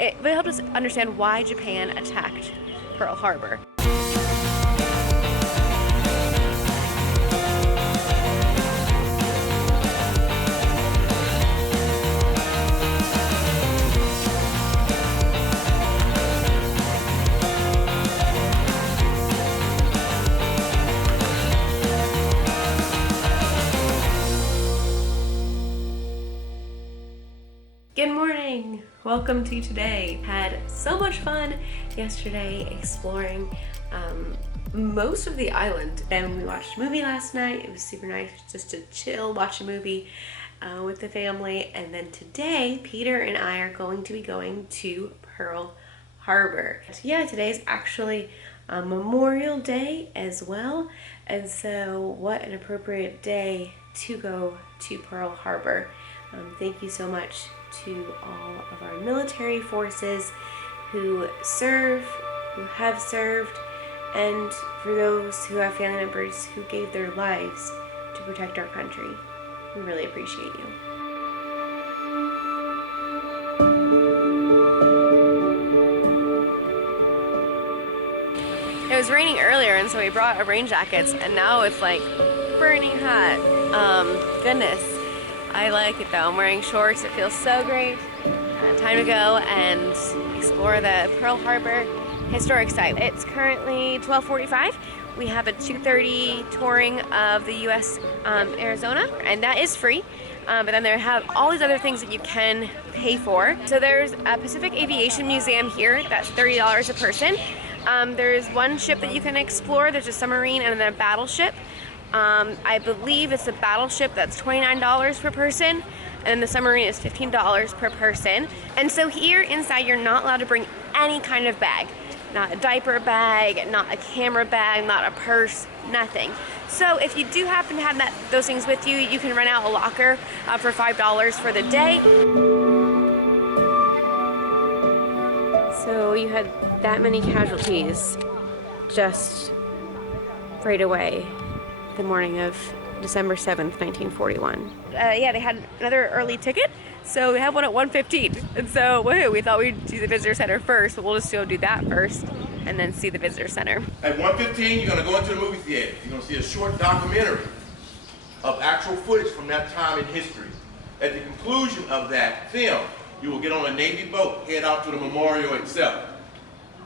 It really helped us understand why Japan attacked Pearl Harbor. Good morning! Welcome to today. Had so much fun yesterday exploring most of the island. And we watched a movie last night. It was super nice just to chill, watch a movie with the family. And then today, Peter and I are going to be going to Pearl Harbor. So yeah, today's actually Memorial Day as well. And so what an appropriate day to go to Pearl Harbor. Thank you so much to all of our military forces who serve, who have served, and for those who have family members who gave their lives to protect our country. We really appreciate you. It was raining earlier, and so we brought our rain jackets, and now it's like burning hot. Goodness. I like it though. I'm wearing shorts. It feels so great. Time to go and explore the Pearl Harbor historic site. It's currently 12:45. We have a 2:30 touring of the US Arizona, and that is free. But then they have all these other things that you can pay for. So there's a Pacific Aviation Museum here. That's $30 a person. There's one ship that you can explore. There's a submarine and then a battleship. I believe it's a battleship that's $29 per person, and then the submarine is $15 per person. And so here inside, you're not allowed to bring any kind of bag. Not a diaper bag, not a camera bag, not a purse, nothing. So if you do happen to have those things with you, you can rent out a locker for $5 for the day. So you had that many casualties just right away. The morning of December 7th, 1941. Yeah, they had another early ticket, so we had one at 1:15. And so, woohoo, we thought we'd see the visitor center first, but we'll just go do that first and then see the visitor center. At 1:15, you're gonna go into the movie theater. You're gonna see a short documentary of actual footage from that time in history. At the conclusion of that film, you will get on a Navy boat, head out to the memorial itself.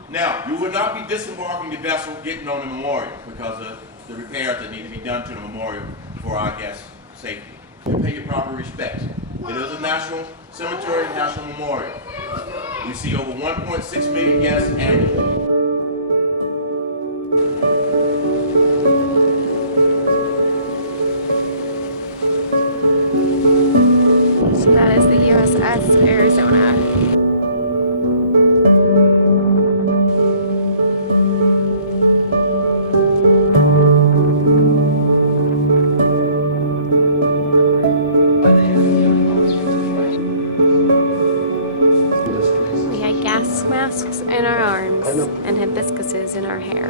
Now, you will not be disembarking the vessel, getting on the memorial, because of the repairs that need to be done to the memorial for our guests' safety. And pay your proper respects. It is a national cemetery, national memorial. We see over 1.6 million guests annually. So that is the USS Arizona. Masks in our arms and hibiscuses in our hair.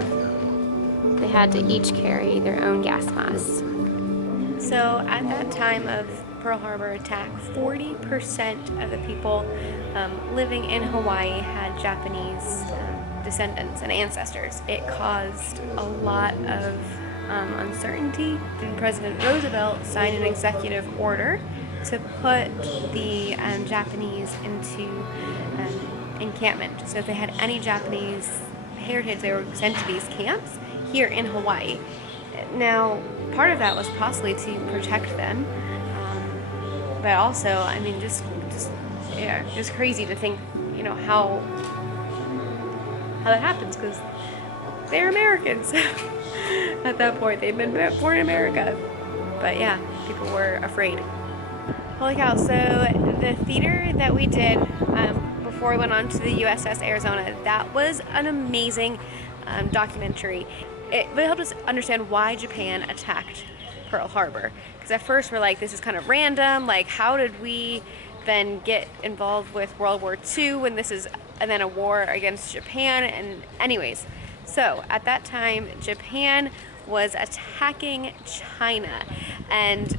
They had to each carry their own gas masks. So at that time of Pearl Harbor attack, 40% of the people living in Hawaii had Japanese descendants and ancestors. It caused a lot of uncertainty. And President Roosevelt signed an executive order to put the Japanese into encampment. So if they had any Japanese heritage, they were sent to these camps here in Hawaii. Now, part of that was possibly to protect them, but also, I mean, just crazy to think, you know, how that happens, because they're Americans. At that point, they'd been born in America. But yeah, people were afraid. Holy cow! So the theater that we did before we went on to the USS Arizona, that was an amazing documentary. It really helped us understand why Japan attacked Pearl Harbor. Because at first we're like, this is kind of random, like how did we then get involved with World War II when this is, and then a war against Japan, and anyways. So at that time, Japan was attacking China, and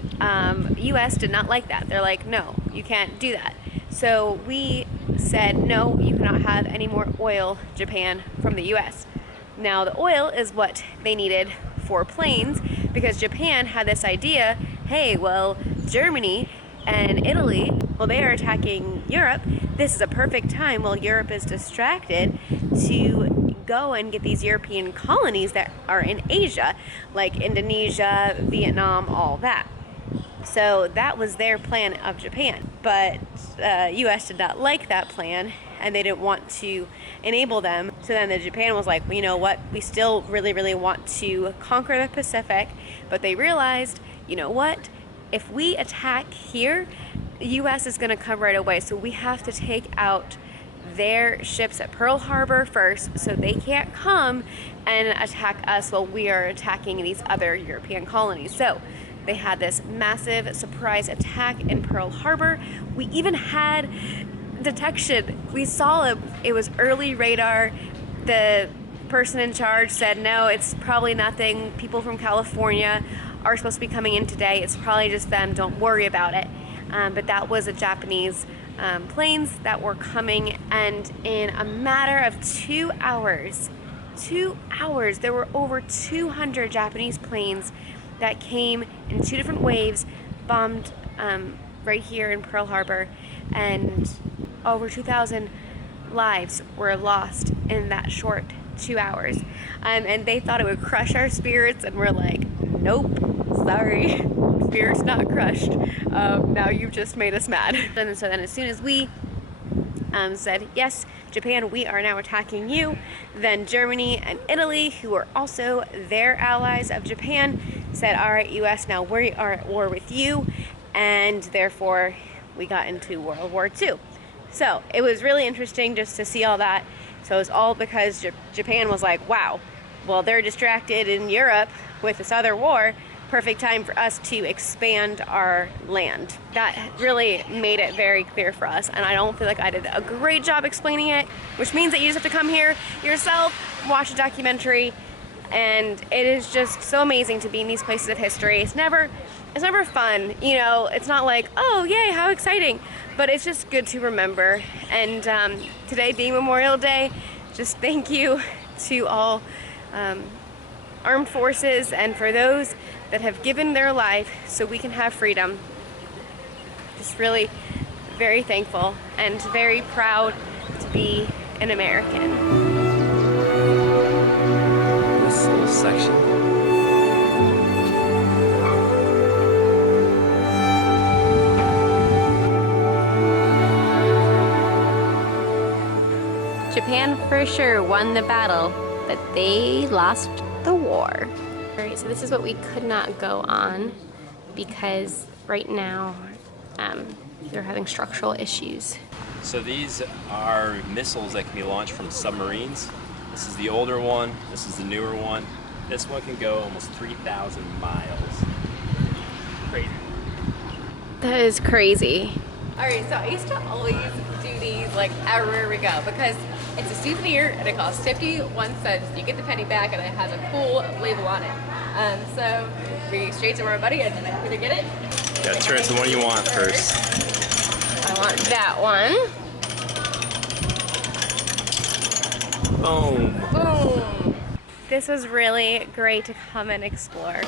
US did not like that. They're like, no, you can't do that. So we said, no, you cannot have any more oil, Japan, from the US. Now, the oil is what they needed for planes, because Japan had this idea, hey, well, Germany and Italy, well, they are attacking Europe. This is a perfect time while Europe is distracted to go and get these European colonies that are in Asia, like Indonesia, Vietnam, all that. So that was their plan of Japan. But US did not like that plan, and they didn't want to enable them. So then Japan was like, well, you know what, we still really, really want to conquer the Pacific, but they realized, you know what, if we attack here, the US is gonna come right away, so we have to take out their ships at Pearl Harbor first, so they can't come and attack us while we are attacking these other European colonies. So they had this massive surprise attack in Pearl Harbor. We even had detection. We saw it. It was early radar. The person in charge said, no, it's probably nothing. People from California are supposed to be coming in today. It's probably just them. Don't worry about it. But that was a Japanese planes that were coming, and in a matter of 2 hours, there were over 200 Japanese planes that came in 2 different waves, bombed right here in Pearl Harbor, and over 2,000 lives were lost in that short 2 hours. And they thought it would crush our spirits, and we're like, nope, sorry, spirit's not crushed. Now you've just made us mad. And so then as soon as we said, yes, Japan, we are now attacking you, then Germany and Italy, who are also their allies of Japan, said, all right, US, now we are at war with you, and therefore we got into World War II. So it was really interesting just to see all that. So it was all because Japan was like, wow, well, they're distracted in Europe with this other war, perfect time for us to expand our land. That really made it very clear for us, and I don't feel like I did a great job explaining it, which means that you just have to come here yourself, watch a documentary, and it is just so amazing to be in these places of history. It's never fun, you know, it's not like, oh yay, how exciting, but it's just good to remember. And today being Memorial Day, just thank you to all armed forces, and for those that have given their life so we can have freedom. Just really very thankful and very proud to be an American. This little section. Japan for sure won the battle, but they lost the war. All right, so this is what we could not go on because right now they're having structural issues. So these are missiles that can be launched from submarines. This is the older one, this is the newer one. This one can go almost 3,000 miles. Crazy. That is crazy. All right, so I used to always do these like everywhere we go because it's a souvenir and it costs 51 cents. You get the penny back and it has a cool label on it. So we straight to our buddy and I'm gonna get it. You gotta turn to the one you want first. I want that one. Boom. Boom. This was really great to come and explore.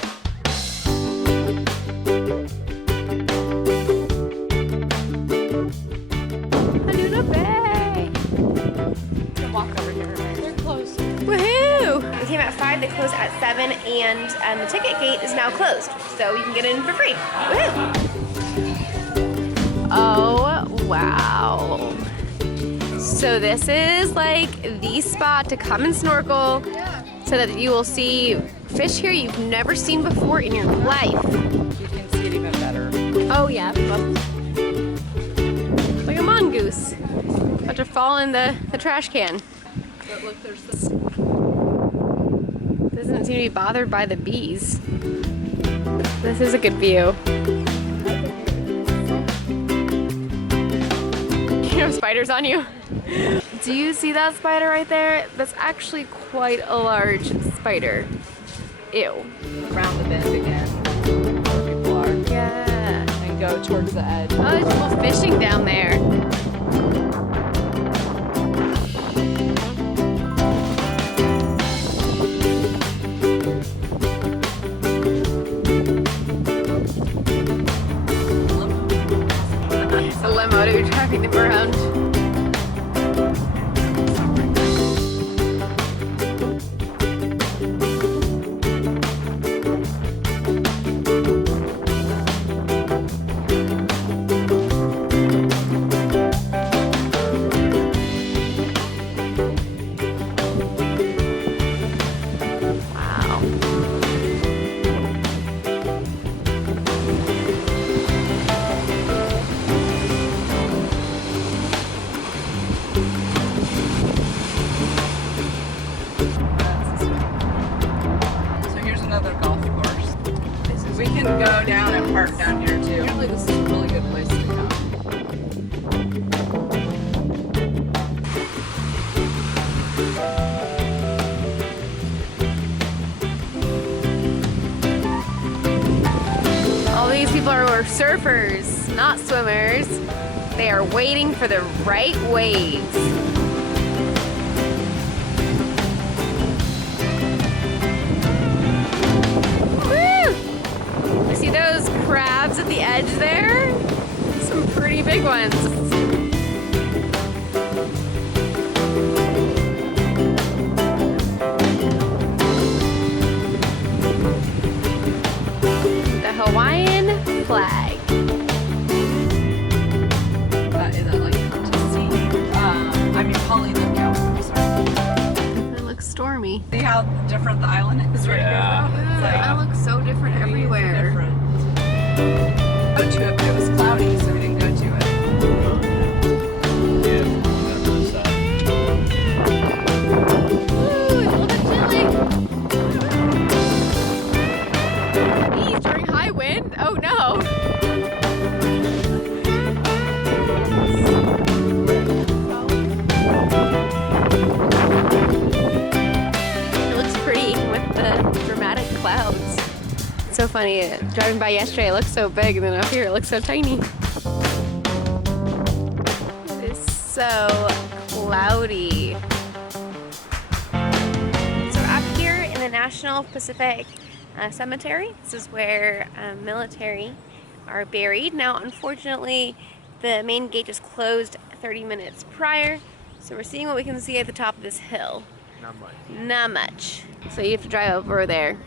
Hanauma Bay. You can walk over here. They're close. Woohoo! We came at 5, they closed at 7, and the ticket gate is now closed, so you can get in for free. Woohoo! Oh, wow. So this is like the spot to come and snorkel so that you will see fish here you've never seen before in your life. You can see it even better. Oh yeah, like a mongoose about to fall in the trash can. But look, there's this. Doesn't seem to be bothered by the bees. This is a good view. You have spiders on you. Do you see that spider right there? That's actually quite a large spider. Ew. Around the bend again. Where people are. Yeah. And go towards the edge. Oh, there's people fishing down there. park down here too. Apparently this is a really good place to come. All these people are surfers, not swimmers. They are waiting for the right waves. Woo! See those crabs at the edge there? Some pretty big ones. The Hawaiian flag. Is that like to see? I mean, Pali Lookout. It looks stormy. See how different the island is right Yeah. here? It's like, It looks so different everywhere. different. Go to it, but it was cloudy, so we didn't go to it. Ooh, it's a little bit chilly. Geez, during high wind? Oh no. It looks pretty with the dramatic clouds. It's so funny, driving by yesterday it looked so big and then up here it looks so tiny. It's so cloudy. So up here in the National Pacific Cemetery, this is where military are buried. Now, unfortunately, the main gate is closed 30 minutes prior, so we're seeing what we can see at the top of this hill. Not much. Not much. So you have to drive over there.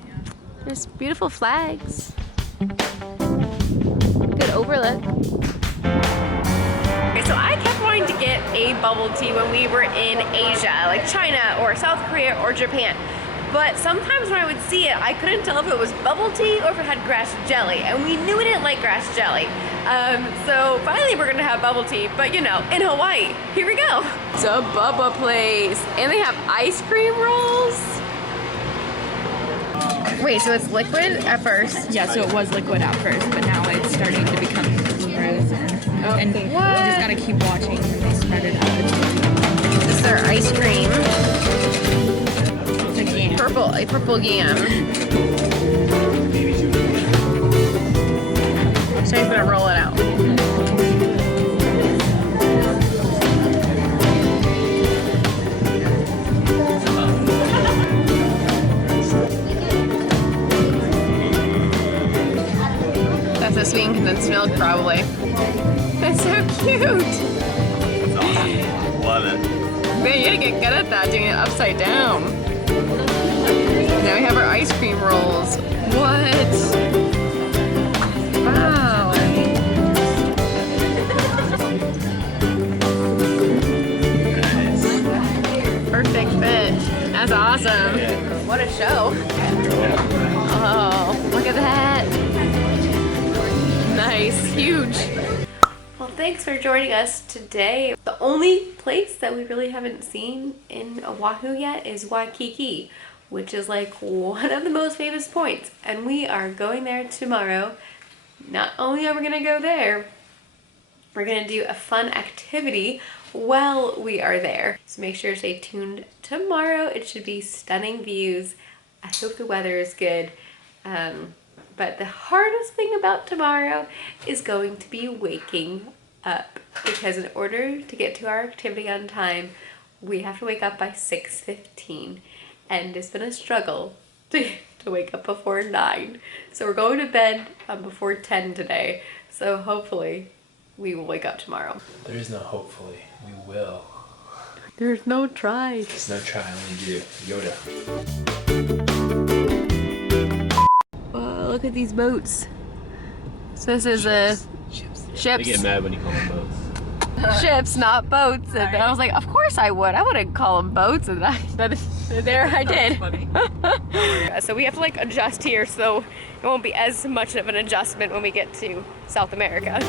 There's beautiful flags. Good overlook. Okay, so I kept wanting to get a bubble tea when we were in Asia, like China or South Korea or Japan. But sometimes when I would see it, I couldn't tell if it was bubble tea or if it had grass jelly. And we knew it didn't like grass jelly. So finally we're gonna have bubble tea, but you know, in Hawaii. Here we go. It's a bubba place. And they have ice cream rolls. Wait, so it's liquid at first? Yeah, so it was liquid at first, but now it's starting to become frozen. And you What? just gotta keep watching when they spread it out. This is their ice cream. It's a game. A purple yam. So he's gonna roll it out. That's a sweet and condensed milk, probably. That's so cute. That's awesome. Love it. Man, you gotta get good at that, doing it upside down. Now we have our ice cream rolls. What? Wow. Perfect fit. That's awesome. What a show. Oh, look at that. Nice, huge. Well, thanks for joining us today. The only place that we really haven't seen in Oahu yet is Waikiki, which is like one of the most famous points. And we are going there tomorrow. Not only are we gonna go there, we're gonna do a fun activity while we are there. So make sure to stay tuned tomorrow. It should be stunning views. I hope the weather is good. But the hardest thing about tomorrow is going to be waking up, because in order to get to our activity on time, we have to wake up by 6:15, and it's been a struggle to wake up before 9. So we're going to bed before 10 today, so hopefully we will wake up tomorrow. There is no hopefully. We will. There's no try. There's no try, only do. Yoda. Look at these boats. So this is a They get mad when you call them boats. ships, not boats. And I was like, of course I would. I wouldn't call them boats. And there I did. So we have to like adjust here, so it won't be as much of an adjustment when we get to South America.